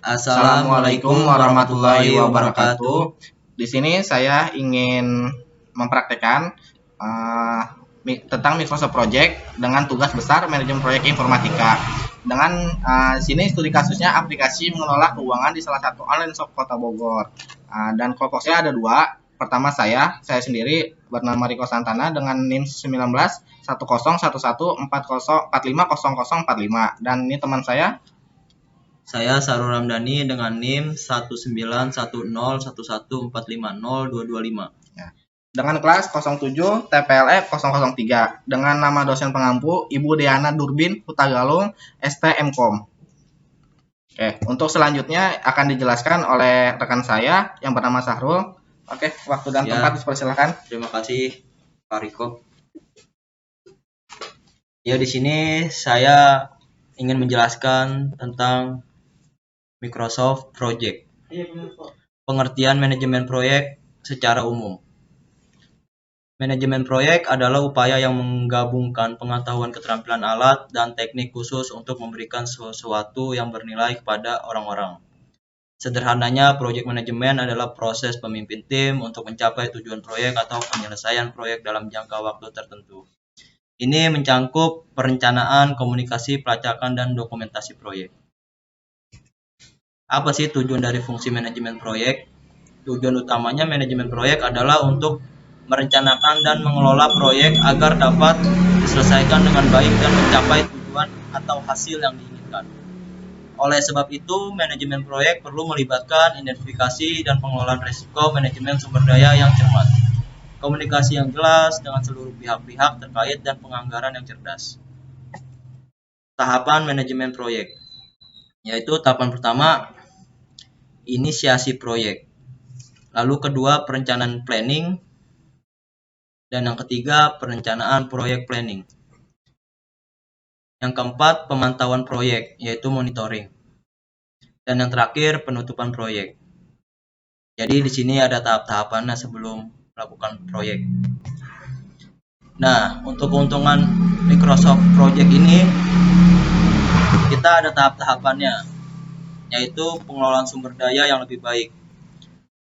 Assalamualaikum warahmatullahi wabarakatuh. Di sini saya ingin mempraktekkan uh, tentang Microsoft Project dengan tugas besar manajemen proyek informatika. Dengan sini studi kasusnya aplikasi mengelola keuangan di salah satu online shop Kota Bogor. Dan kelompok saya ada dua. Pertama saya sendiri bernama Riko Santana dengan NIM 19 101140450045 dan ini teman saya. Saya Sarul Ramdhani dengan NIM 1910114502225. Dengan kelas 07 TPLF 003 dengan nama dosen pengampu Ibu Deana Durbin Hutagalung STMkom. Oke, untuk selanjutnya akan dijelaskan oleh rekan saya yang bernama Sahrul. Oke, waktu dan tempat dipersilakan. Terima kasih Pak Riko. Ya, di sini saya ingin menjelaskan tentang Microsoft Project. Pengertian manajemen proyek secara umum. Manajemen proyek adalah upaya yang menggabungkan pengetahuan keterampilan alat dan teknik khusus untuk memberikan sesuatu yang bernilai kepada orang-orang. Sederhananya, proyek manajemen adalah proses pemimpin tim untuk mencapai tujuan proyek atau penyelesaian proyek dalam jangka waktu tertentu. Ini mencangkup perencanaan, komunikasi, pelacakan, dan dokumentasi proyek. Apa sih tujuan dari fungsi manajemen proyek? Tujuan utamanya manajemen proyek adalah untuk merencanakan dan mengelola proyek agar dapat diselesaikan dengan baik dan mencapai tujuan atau hasil yang diinginkan. Oleh sebab itu, manajemen proyek perlu melibatkan identifikasi dan pengelolaan risiko manajemen sumber daya yang cermat, komunikasi yang jelas dengan seluruh pihak-pihak terkait, dan penganggaran yang cerdas. Tahapan manajemen proyek, yaitu tahapan pertama, inisiasi proyek. Lalu kedua, perencanaan planning. Dan yang ketiga, perencanaan proyek planning. Yang keempat, pemantauan proyek, yaitu monitoring. Dan yang terakhir, penutupan proyek. Jadi di sini ada tahap-tahapannya sebelum melakukan proyek. Nah, untuk keuntungan Microsoft Project ini, kita ada tahap-tahapannya, yaitu pengelolaan sumber daya yang lebih baik.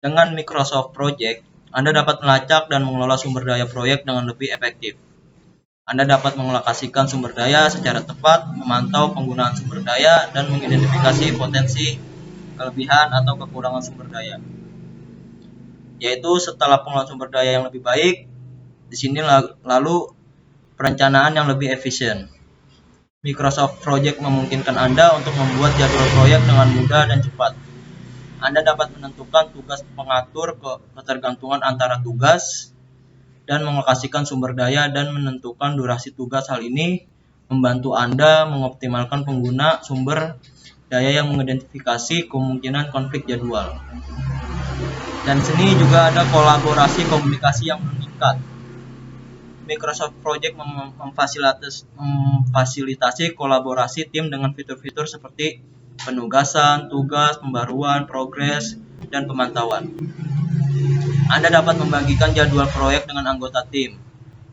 Dengan Microsoft Project, Anda dapat melacak dan mengelola sumber daya proyek dengan lebih efektif. Anda dapat mengalokasikan sumber daya secara tepat, memantau penggunaan sumber daya, dan mengidentifikasi potensi kelebihan atau kekurangan sumber daya. Yaitu setelah pengelolaan sumber daya yang lebih baik, di sini lalu perencanaan yang lebih efisien. Microsoft Project memungkinkan Anda untuk membuat jadwal proyek dengan mudah dan cepat. Anda dapat menentukan tugas, mengatur ketergantungan antara tugas, dan mengalokasikan sumber daya dan menentukan durasi tugas. Hal ini membantu Anda mengoptimalkan pengguna sumber daya yang mengidentifikasi kemungkinan konflik jadwal. Dan sini juga ada kolaborasi komunikasi yang meningkat. Microsoft Project memfasilitasi kolaborasi tim dengan fitur-fitur seperti penugasan, tugas, pembaruan, progres, dan pemantauan. Anda dapat membagikan jadwal proyek dengan anggota tim,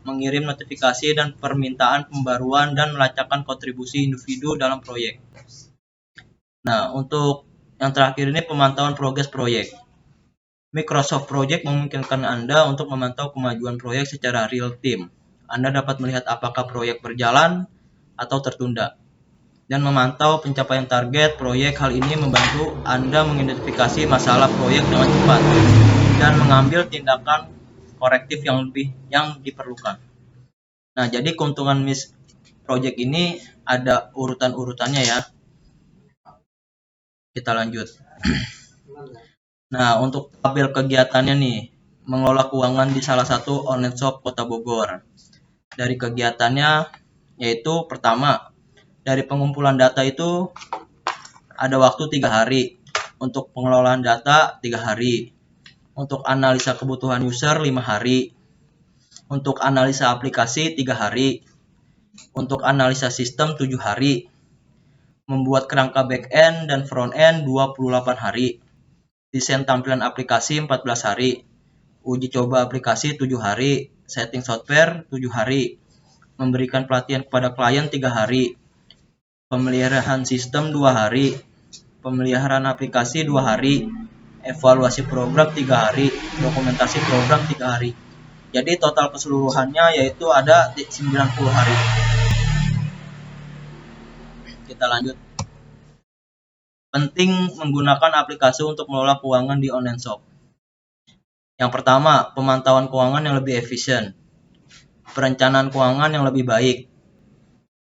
mengirim notifikasi dan permintaan pembaruan, dan melacakkan kontribusi individu dalam proyek. Nah, untuk yang terakhir ini pemantauan progres proyek. Microsoft Project memungkinkan Anda untuk memantau kemajuan proyek secara real time. Anda dapat melihat apakah proyek berjalan atau tertunda, dan memantau pencapaian target proyek. Hal ini membantu Anda mengidentifikasi masalah proyek dengan cepat dan mengambil tindakan korektif yang diperlukan. Nah, jadi keuntungan Project ini ada urutan-urutannya ya. Kita lanjut. Nah, untuk tabel kegiatannya nih, mengelola keuangan di salah satu online shop Kota Bogor. Dari kegiatannya yaitu pertama, dari pengumpulan data itu ada waktu 3 hari, untuk pengelolaan data 3 hari, untuk analisa kebutuhan user 5 hari, untuk analisa aplikasi 3 hari, untuk analisa sistem 7 hari, membuat kerangka back-end dan front-end 28 hari, desain tampilan aplikasi 14 hari, uji coba aplikasi 7 hari, setting software 7 hari, memberikan pelatihan kepada klien 3 hari, pemeliharaan sistem 2 hari, pemeliharaan aplikasi 2 hari, evaluasi program 3 hari, dokumentasi program 3 hari. Jadi total keseluruhannya yaitu ada 90 hari. Kita lanjut. Penting menggunakan aplikasi untuk mengelola keuangan di online shop. Yang pertama, pemantauan keuangan yang lebih efisien, perencanaan keuangan yang lebih baik,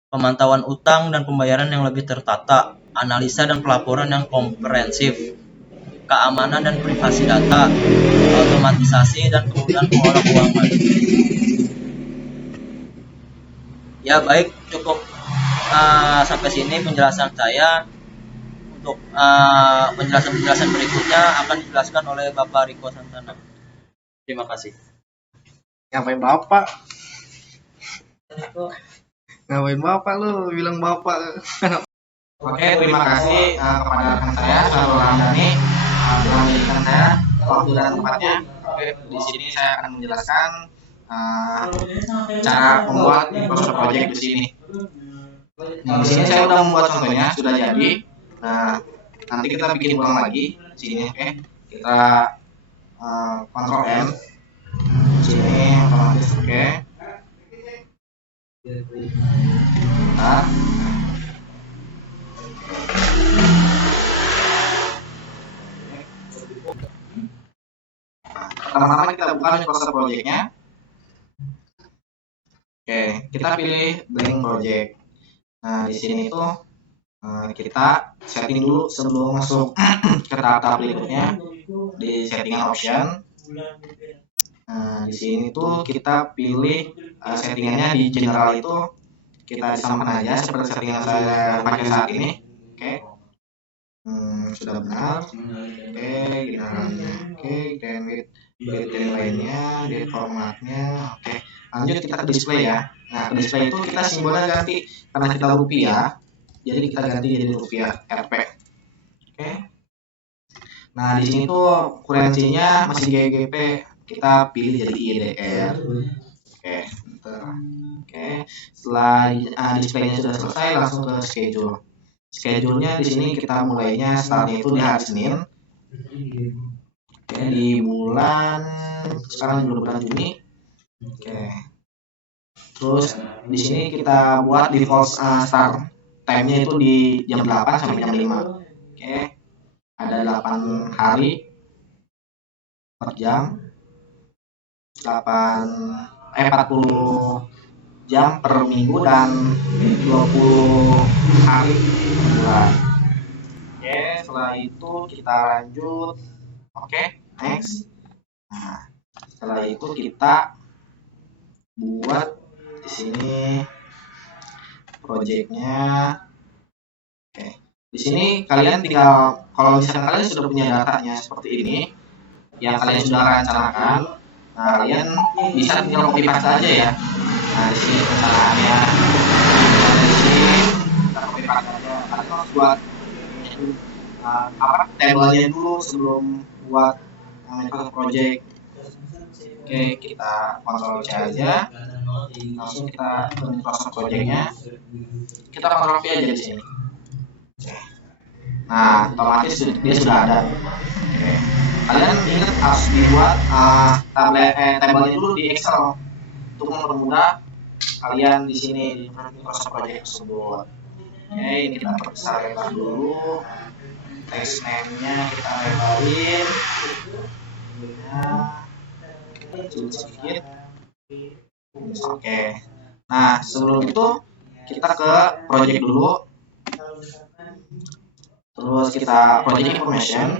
pemantauan utang dan pembayaran yang lebih tertata, analisa dan pelaporan yang komprehensif, keamanan dan privasi data, otomatisasi dan kemudahan mengelola keuangan. Ya baik, cukup sampai sini penjelasan saya. Untuk penjelasan berikutnya akan dijelaskan oleh Bapak Riko Santana. Terima kasih. Ngapain bapak? Ngapain bapak lu? Bilang bapak. Oke, terima kasih kepada rekan saya Syahrul Ramdhani telah memberikan saya waktu dan tempatnya. Oke, di sini saya akan menjelaskan cara membuat Microsoft Project di sini. Di sini saya sudah membuat contohnya, sudah jadi. Nah, nanti kita bikin ulang lagi di sini, oke? Kita Ctrl M. Di sini otomatis, oke? Nah, pertama-tama kita buka Microsoft Project-nya. Oke, kita pilih blank project. Nah, di sini tuh kita setting dulu sebelum masuk ke tahap-tahap berikutnya di settingan option. Nah, di sini tuh kita pilih settingannya di general itu kita disamakan aja seperti settingan saya pakai saat ini. Oke, sudah benar. Oke, generalnya. Oke, dan lainnya, di formatnya. Oke, lanjut kita ke display ya. Nah, ke display itu kita simbolnya ganti karena kita rupiah. Jadi kita ganti jadi rupiah Rp. Oke. Nah, di sini tuh kurensinya masih GBP. Kita pilih jadi IDR. Oke, oke. Setelah displaynya sudah selesai, langsung ke schedule. Schedule-nya di sini kita mulainya startnya itu di hari Senin. Oke, di bulan sekarang bulan Juni. Oke. Terus di sini kita buat default start time-nya itu di jam 8 sampai jam 5. Oke. Ada 8 hari per jam. 40 jam per minggu dan 20 hari per bulan. Oke, setelah itu kita lanjut. Oke, next. Nah, setelah itu kita buat di sini projectnya. Oke, di sini kalian tinggal kalau misalkan kalian sudah punya datanya seperti ini yang kalian sudah rencanakan, nah kalian bisa tinggal copy paste aja ya. Nah, di sini perencanaannya, di sini kita copy paste aja. Kalian harus buat tabelnya dulu sebelum buat Microsoft Project. Oke, kita Ctrl C aja. Langsung kita ke Microsoft Project-nya. Kita Ctrl V aja di sini. Nah, otomatis dia sudah ada. Oke. Kalian ingat harus dibuat tabelnya dulu di Excel untuk mempermudah kalian di sini di Microsoft Project tersebut. Oke, ini kita perbesar lebar dulu. Text name-nya kita lebarin. Sedikit. Oke. Nah, sebelum itu kita ke project dulu. Terus kita project information.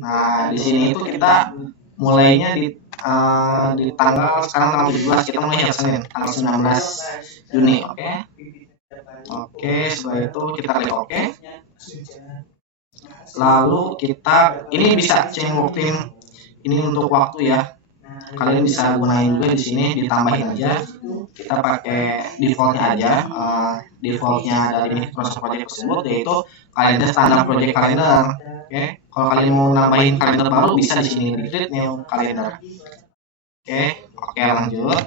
Nah, di sini itu kita mulainya di tanggal sekarang tanggal 17, kita mulai hari Senin tanggal 19 Juni. Oke. Oke, setelah itu kita klik oke. Lalu kita ini bisa change ini untuk waktu ya. Kalian bisa gunain juga di sini, ditambahin aja. Kita pakai defaultnya aja. Defaultnya dari Microsoft Project tersebut yaitu kalender standar project kalender. Oke, kalau kalian mau nambahin kalender baru bisa di sini di create new kalender. Oke, lanjut.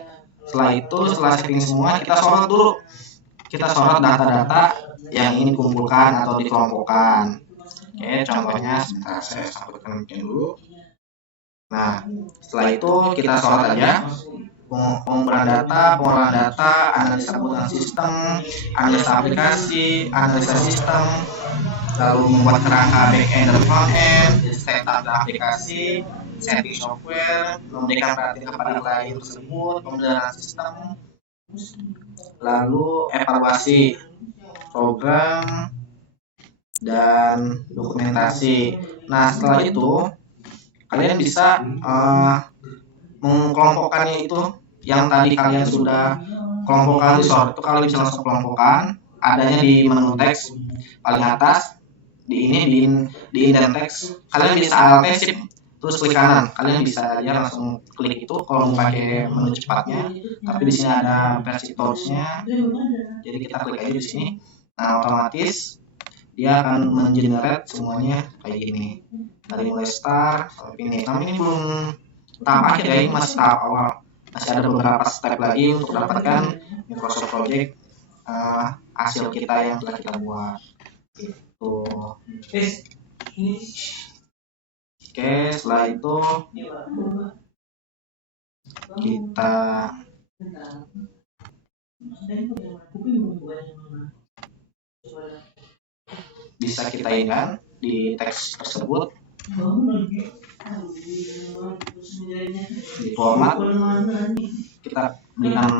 Setelah itu, setelah setting semua, kita sorot dulu. Kita sorot data-data yang ingin dikumpulkan atau dikelompokkan. Oke, contohnya sebentar saya sampaikan dulu. Nah, setelah itu kita sorot aja pengumpulan data, pengolahan data, analisa kebutuhan sistem, analisa aplikasi, analisa sistem, lalu membuat kerangka backend dan frontend, setup aplikasi, setting software, memberikan perhatian kepada klien tersebut, pemeliharaan sistem, lalu evaluasi program dan dokumentasi. Nah, setelah itu kalian bisa mengkelompokkannya itu yang tadi kalian sudah kelompokkan di sort itu kalian bisa langsung kelompokkan adanya di menu teks paling atas di indent teks kalian bisa alt shift terus klik kanan kalian bisa aja langsung klik itu kalau mau pakai menu cepatnya tapi di sini ada versi toolsnya jadi kita klik aja di sini. Nah otomatis dia akan mengenerate semuanya kayak gini dari mulai start sampai finish. Nah ini belum tahap akhir ya, ini masih tahap awal, masih ada beberapa step lagi untuk mendapatkan Microsoft Project hasil kita yang telah kita buat gitu. Oke, setelah itu kita bisa kita ingat di teks tersebut di format kita berikan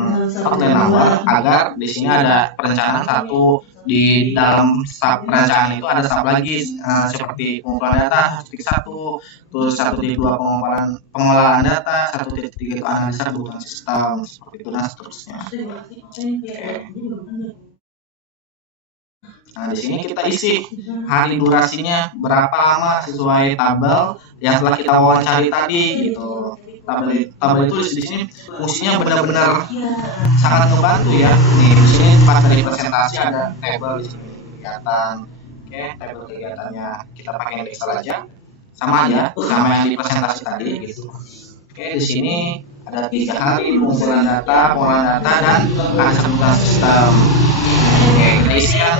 outline awal agar di sini ada perencanaan satu di dalam sub perencanaan itu ada sub lagi seperti pengumpulan data 1.1 terus 1.2 pengolahan data 1.3 itu analisa kebutuhan sistem seperti itu dan seterusnya. Nah, di sini kita isi hari durasinya berapa lama sesuai tabel yang telah kita wawancari tadi gitu. Tabel itu di sini fungsinya benar-benar sangat membantu ya. Nih, di sini pas dari presentasi ada tabel di sini kegiatan. Oke, tabel kegiatannya kita pakai Excel aja. Sama aja sama yang di presentasi tadi gitu. Oke, di sini ada 3 hari pengumpulan data, pengolahan data dan analisa kebutuhan sistem. Oke, kita isikan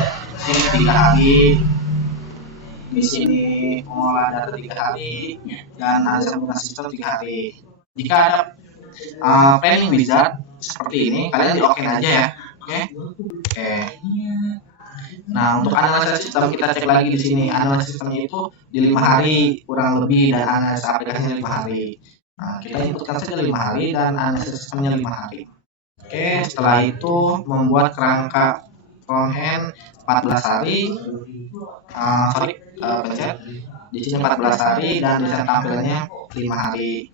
ini 3 hari, di sini pengolahan data 3 hari dan analisa kebutuhan sistem 3 hari. Jika ada planning wizard seperti ini, kalian di oke aja ya. Oke. Nah, untuk analisa sistem kita cek lagi di sini. Analisa sistemnya itu di 5 hari kurang lebih dan analisa aplikasinya 5 hari. Nah, kita inputkan saja 5 hari dan analisa sistemnya 5 hari. Oke, setelah itu membuat kerangka frontend 14 hari. Pencet. Di sini 14 hari dan desain tampilnya 5 hari.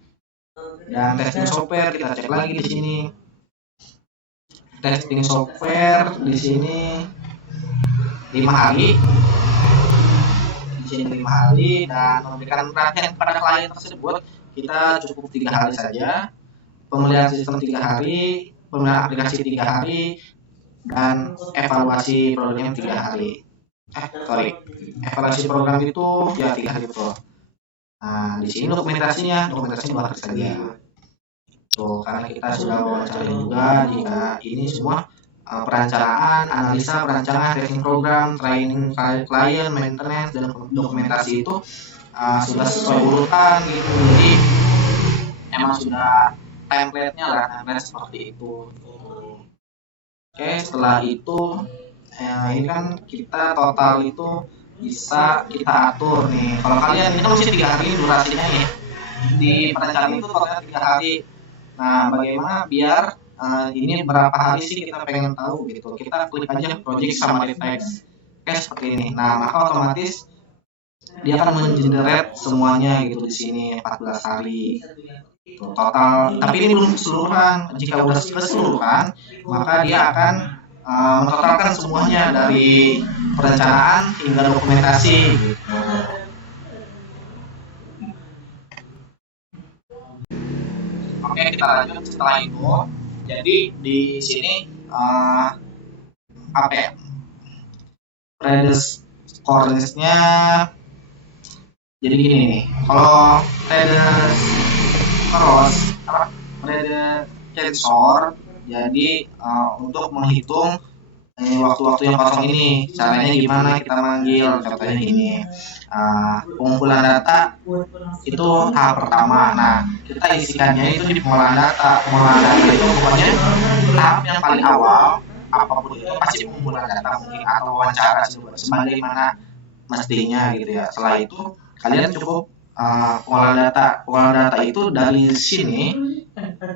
Dan testing software kita cek lagi di sini. Testing software di sini 5 hari. Di sini 5 hari dan memberikan perhatian kepada klien tersebut kita cukup 3 hari saja. Pemeliharaan sistem 3 hari, pemeliharaan aplikasi 3 hari dan evaluasi program 3 hari. Evaluasi program itu ya 3 hari betul. Nah, di sini dokumentasinya 2 hari saja. Tuh, karena kita sudah wawancara juga jika ini semua perencanaan, analisa, perancangan, testing program, training klien, maintenance dan dokumentasi itu sudah sesuai urutan gitu. Jadi emang sudah template-nya lah, template seperti itu. Oke, setelah itu ini kan kita total itu bisa kita atur nih. Kalau kalian ini kan mesti 3 hari durasinya nih. Di perencanaan itu totalnya 3 hari. Nah, bagaimana biar ini berapa hari sih kita pengen tahu gitu. Kita klik aja project summary text. Oke, seperti ini. Nah, maka otomatis dia akan mengenerate semuanya gitu di sini 14 hari. Total, tapi ini belum keseluruhan. Jika udah keseluruhan, maka dia akan mentotalkan semuanya dari perencanaan hingga dokumentasi gitu. Oke, kita lanjut setelah itu. Jadi di sini apa ya? Redis core-nya jadi gini nih. Kalau Redis terus Redis tensor jadi untuk menghitung waktu-waktu yang kosong ini caranya gimana kita manggil, contohnya gini, pengumpulan data itu tahap pertama. Nah, kita isikannya itu di pengolahan data. Pengolahan data itu pokoknya tahap yang paling awal, apapun itu pasti pengumpulan data mungkin atau wawancara sebagaimana mestinya gitu ya. Setelah itu kalian cukup pengolahan data. Pengolahan data itu dari sini,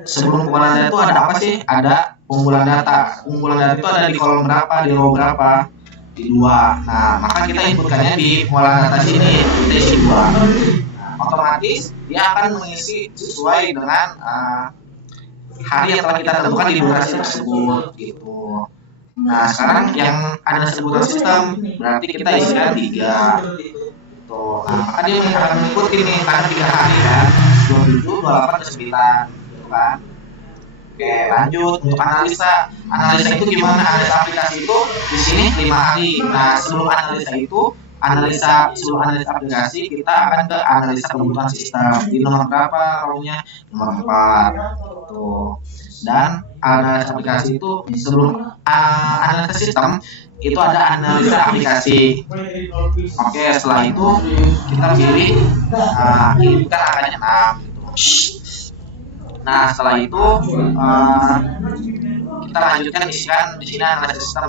sebelum pengolahan data itu ada apa sih? Ada pengumpulan data. Pengumpulan data itu ada di kolom berapa, di row berapa? Di dua. Nah, maka kita inputkannya di pengolahan data sini, kita isi dua. Nah, otomatis dia akan mengisi sesuai dengan hari yang telah kita tentukan di durasi tersebut gitu. Nah, sekarang yang ada sebutan sistem berarti kita isikan 3. Tuh, nah, maka dia akan mengikuti nih karena 3 hari kan, 27, 28, 29 gitu kan. Oke, lanjut untuk analisa. Analisa itu gimana? Analisa aplikasi itu di sini 5 hari. Nah, sebelum analisa itu, sebelum analisa aplikasi kita akan ke analisa kebutuhan sistem. Di nomor berapa row-nya? Nomor 4. Tuh. Dan analisa aplikasi itu sebelum analisa sistem itu ada analisa aplikasi. Oke, setelah itu kita pilih ini kan angkanya 6 gitu. Nah, setelah itu kita lanjutkan isikan di sini analisa sistem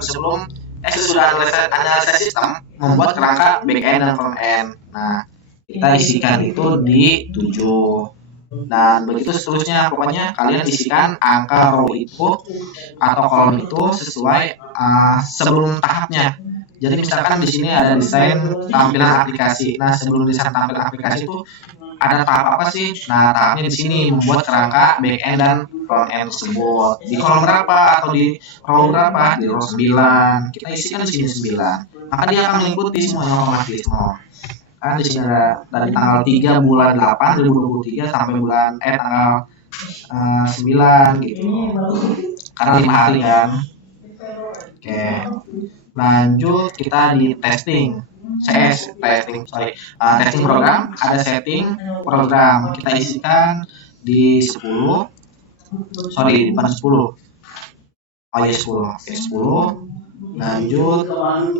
sesudah analisa sistem membuat kerangka back end dan front end. Nah, kita isikan itu di 7. Dan begitu seterusnya, pokoknya kalian isikan angka row itu atau kolom itu sesuai sebelum tahapnya. Jadi misalkan di sini ada desain tampilan aplikasi. Nah, sebelum desain tampilan aplikasi itu ada tahap apa sih? Nah, tahapnya di sini membuat kerangka back end dan front end tersebut. Di kolom berapa atau di row berapa? Di row 9. Kita isikan di sini 9. Maka dia akan mengikuti semuanya otomatis. Kan di sini ada dari tanggal 3 bulan 8 2023 sampai tanggal 9 gitu. Karena 5 hari kan. Oke. Lanjut kita di testing. Testing program, ada setting program. Kita isikan di 10. Sorry, bukan 10. Oh ya 10. Oke, 10. Lanjut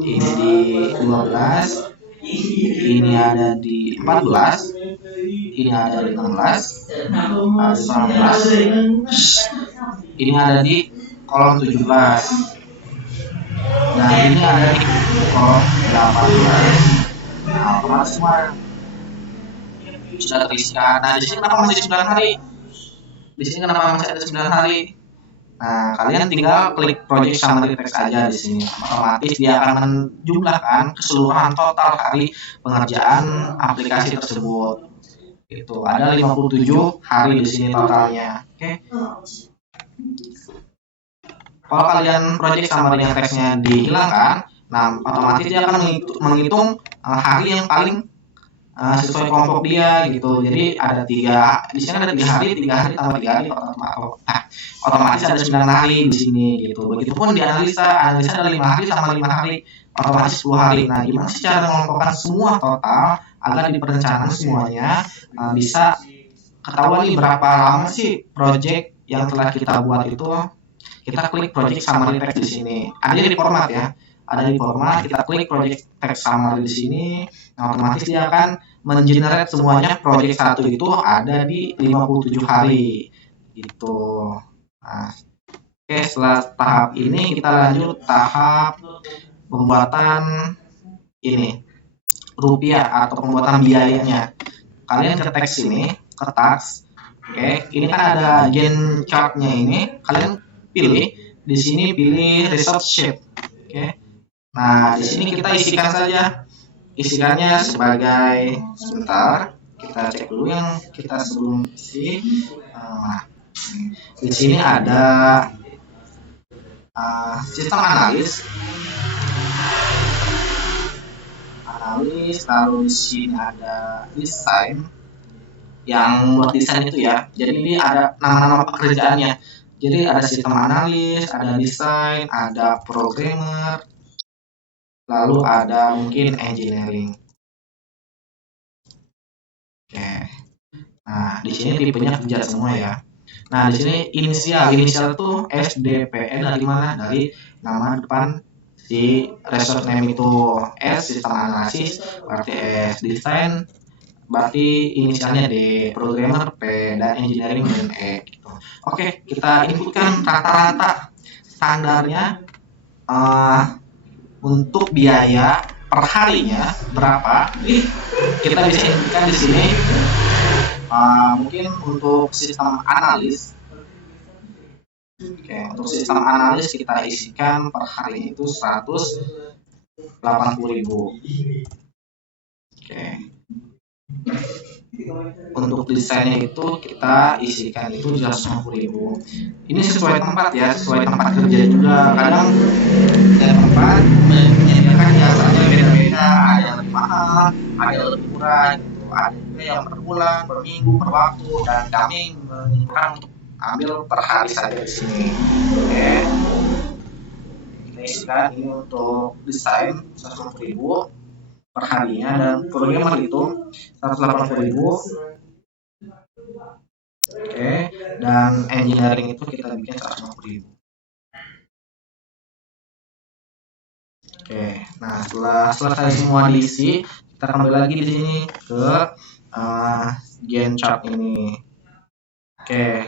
ini di 12. Ini ada di 14. Ini ada di 16. Ada di 19. Ini ada di kolom 17. Nah, ini ada di kolom 18. Nah, otomatis semua sudah terisikan. Nah, di sini kenapa masih 9 hari? Di sini kenapa masih ada 9 hari? Nah, kalian tinggal klik project summary text aja di sini. Otomatis dia akan menjumlahkan keseluruhan total hari pengerjaan aplikasi tersebut. Itu ada 57 hari di sini totalnya. Oke. Kalau kalian project summary yang teksnya dihilangkan, nah otomatis dia akan menghitung hari yang paling sesuai kelompok dia gitu. Jadi ada 3 di sini ada 3 hari, 3 hari tambah 3 hari otomatis ada 9 hari di sini gitu. Begitupun di analisa ada 5 hari sama 5 hari, otomatis 10 hari. Nah, gimana sih cara mengelompokkan semua total agar di perencanaan semuanya bisa ketahuan nih berapa lama sih project yang telah kita buat itu. Kita klik project summary text di sini. Ada di format ya. Ada di format, kita klik project text summary di sini. Nah, otomatis dia akan mengenerate semuanya project 1 itu ada di 57 hari. Gitu. Nah, oke, setelah tahap ini kita lanjut tahap pembuatan ini rupiah atau pembuatan biayanya. Kalian ke teks ini, ke tax. Oke, ini kan ada gen chartnya ini. Kalian pilih di sini, pilih result sheet. Oke. Nah, di sini kita isikan saja. Isikannya sebagai sebentar. Kita cek dulu yang kita sebelum isi. Nah, di sini ada sistem analis, lalu di sini ada desain. Yang buat desain itu ya. Jadi ini ada nama-nama pekerjaannya. Jadi ada sistem analis, ada desain, ada programmer, lalu ada mungkin engineering. Oke. Nah, di sini tipenya kerja semua ya. Nah, di sini inisial tuh SDPN dari mana? Dari nama depan si resource name itu. S sistem analisis, berarti S design, berarti inisialnya D, programmer P, dan engineering dan E gitu. Oke, kita inputkan rata-rata standarnya untuk biaya per harinya berapa. Kita bisa inputkan di sini. Mungkin untuk sistem analis. Oke, untuk sistem analis kita isikan per hari itu 180.000. Oke. Untuk desainnya itu kita isikan itu 150.000. Ini sesuai tempat ya, sesuai tempat kerja juga. Kadang setiap tempat menyediakan jasanya beda-beda, ada yang lebih mahal, ada yang lebih murah gitu. Ada juga yang per bulan, per minggu, per waktu, dan kami menginginkan untuk ambil per hari saja di sini. Oke. Kita isikan ini untuk desain 150.000 per harinya, dan programmer itu 180.000. Oke, dan engineering itu kita bikin 150.000. Oke, nah setelah selesai semua diisi, kita kembali lagi di sini ke Gantt chart ini. Oke,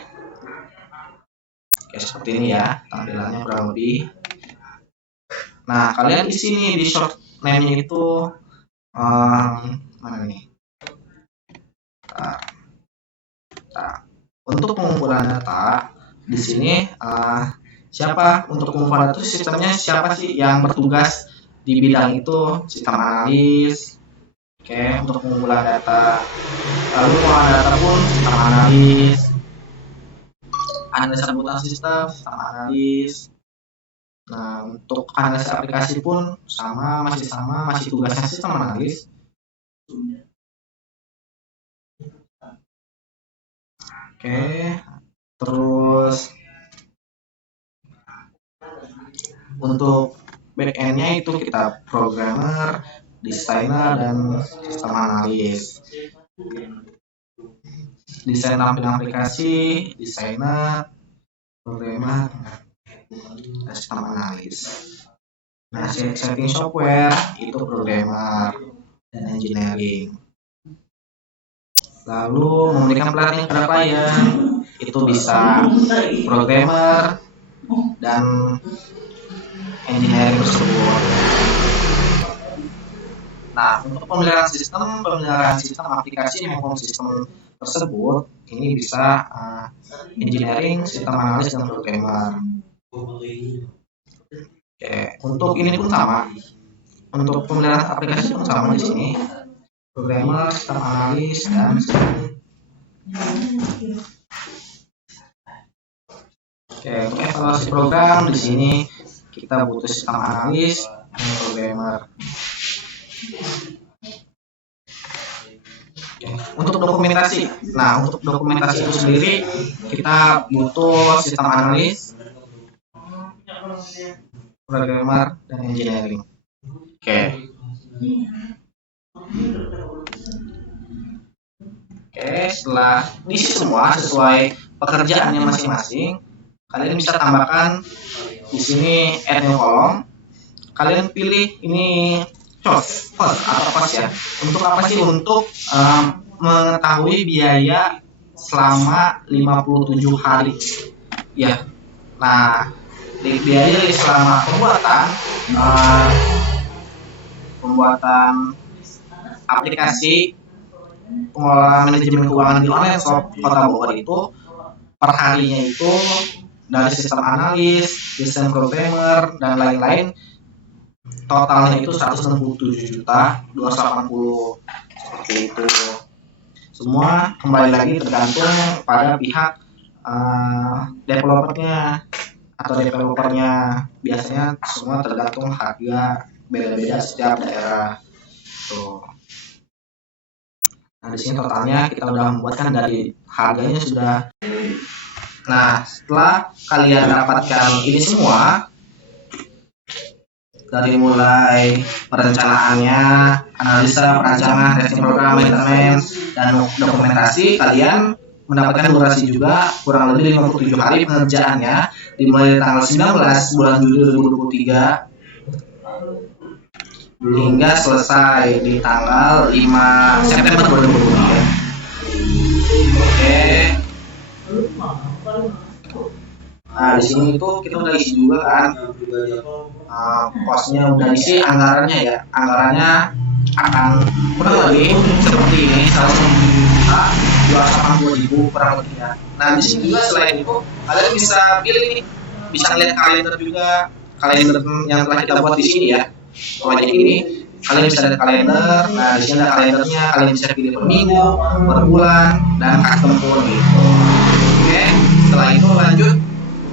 seperti ini ya tampilannya kurang lebih. Nah, kalian di sini di short name-nya itu mana nih? Untuk pengumpulan data di sini siapa untuk pengumpulan data, sistemnya siapa sih yang bertugas di bidang itu? Sistem analis. Oke, untuk pengumpulan data. Lalu pengumpulan data pun sistem analis. Analisa kebutuhan sistem analis. Nah, untuk analisa aplikasi pun masih tugasnya sistem analis. Oke, terus untuk back-end-nya itu kita programmer, desainer, dan sistem analis. Desain tampilan aplikasi, desainer, programmer, dan sistem analis. Nah, setting software itu programmer dan engineering. Lalu memberikan pelatihan kepada klien itu bisa programmer dan engineering tersebut. Nah, untuk pemeliharaan sistem aplikasi maupun sistem tersebut ini bisa engineering, sistem analis, dan programmer. Oke, untuk ini pun sama. Untuk pemeliharaan aplikasi pun sama di sini. Programmer, sistem analis, dan oke, untuk evaluasi program di sini kita butuh sistem analis dan programmer. Untuk dokumentasi, nah untuk dokumentasi itu sendiri kita butuh sistem analis, programmer, dan engineering. Oke. Setelah diisi semua sesuai pekerjaannya masing-masing, kalian bisa tambahkan di sini add new column. Kalian pilih ini cost atau cost ya. Untuk apa sih? Untuk mengetahui biaya selama 57 hari. Ya. Nah, biaya selama pembuatan aplikasi pengelolaan manajemen keuangan di online shop Kota Bogor itu per harinya itu dari sistem analis, desain programmer, dan lain-lain totalnya itu 167.280 seperti itu. Semua kembali lagi tergantung pada pihak developernya. Biasanya semua tergantung harga beda-beda setiap daerah. Tuh. Nah, di sini totalnya kita udah membuatkan dari harganya sudah. Nah, setelah kalian dapatkan ini semua, dari mulai perencanaannya, analisa, perancangan, testing program, maintenance, dan dokumentasi, kalian mendapatkan durasi juga kurang lebih 57 hari pengerjaannya, dimulai dari tanggal 19 bulan Juli 2023 hingga selesai di tanggal 5 September 2023. Oke. Nah, di sini itu kita udah isi juga kan, kosnya udah isi, anggarannya ya, anggarannya akan kurang lebih seperti ini, 280.000 kurang lebih ya. Nah, di sini juga selain itu kalian bisa pilih nih, bisa lihat kalender juga, kalender yang telah kita buat di sini ya. Proyek ini kalian bisa lihat kalender. Nah, di sini ada kalendernya, kalian bisa pilih per minggu, per bulan, dan custom pun gitu. Oke, setelah itu lanjut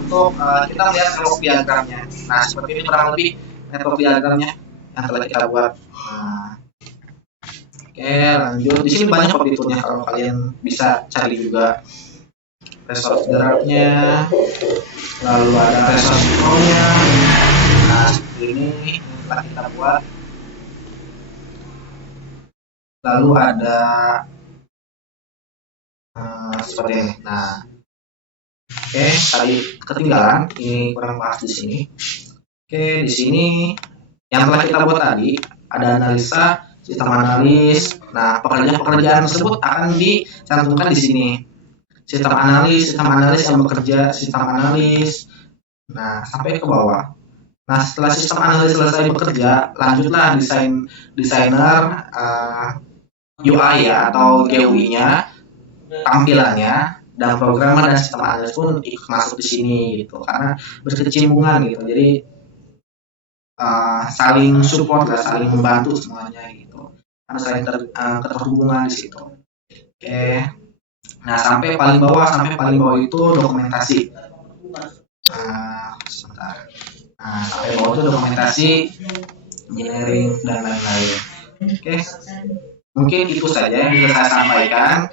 untuk kita melihat network diagramnya. Nah, seperti ini kurang lebih network diagramnya yang telah kita buat. Nah, oke, lanjut. Di sini banyak kok fiturnya, kalau kalian bisa cari juga. Resource graph-nya, lalu ada resource flow-nya. Nah, seperti ini yang telah kita buat. Lalu ada seperti ini. Nah, oke, tadi ketinggalan, ini kurang bahas di sini. Oke, di sini yang telah kita buat tadi ada analisa, sistem analis. Nah, pekerjaan tersebut akan dicantumkan di sini. Sistem analis yang bekerja, sistem analis. Nah, sampai ke bawah. Nah, setelah sistem analis selesai bekerja, lanjutlah desainer UI ya atau GUI-nya, tampilannya, dan programmer dan sistem analis pun ikut masuk di sini gitu, karena berkecimpungan gitu. Jadi saling support lah, saling membantu semuanya gitu, karena saling keterhubungan di situ. Oke. Nah, sampai paling bawah itu dokumentasi. Sebentar. Nah, sampai bawah itu dokumentasi, engineering dan lain-lain. Oke. Mungkin itu saja yang bisa saya sampaikan.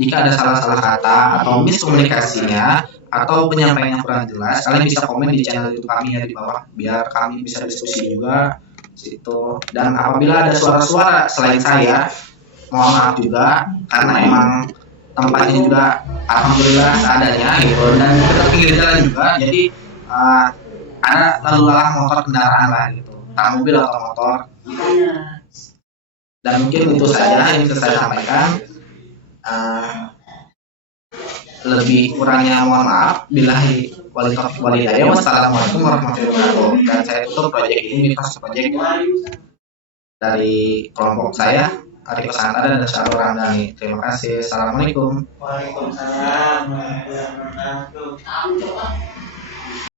Jika ada salah-salah kata atau miskomunikasinya atau penyampaiannya kurang jelas, kalian bisa komen di channel YouTube kami ya di bawah, biar kami bisa diskusi juga situ. Dan apabila ada suara-suara selain saya, mohon maaf juga, karena emang tempatnya juga alhamdulillah seadanya gitu, dan kita pinggir jalan juga, jadi ada lalu lalang motor kendaraan lah gitu, entah mobil atau motor. Dan mungkin itu saja yang bisa saya sampaikan. Lebih kurangnya mohon maaf. Billahi walhidayah. Wassalamualaikum warahmatullahi wabarakatuh. Dan saya tutup proyek ini Microsoft Project dari kelompok saya, Ariko Santara dan Syarul Ramdhani. Terima kasih. Assalamualaikum. Waalaikumsalam warahmatullahi wabarakatuh.